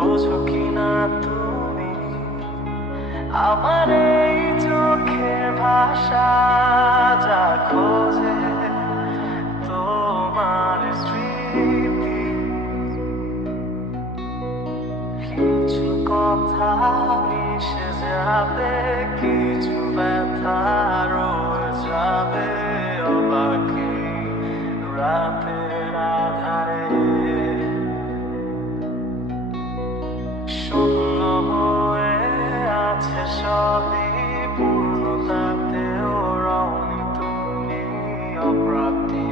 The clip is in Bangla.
বোঝো কিনা তুমি আমার এই চোখের ভাষা যা খোঁজে তোমার স্মৃতি। কিছু কথা মিশে যাবে সবই পূর্ণতাতেও রওনি তুমি অপ্রাপ্তি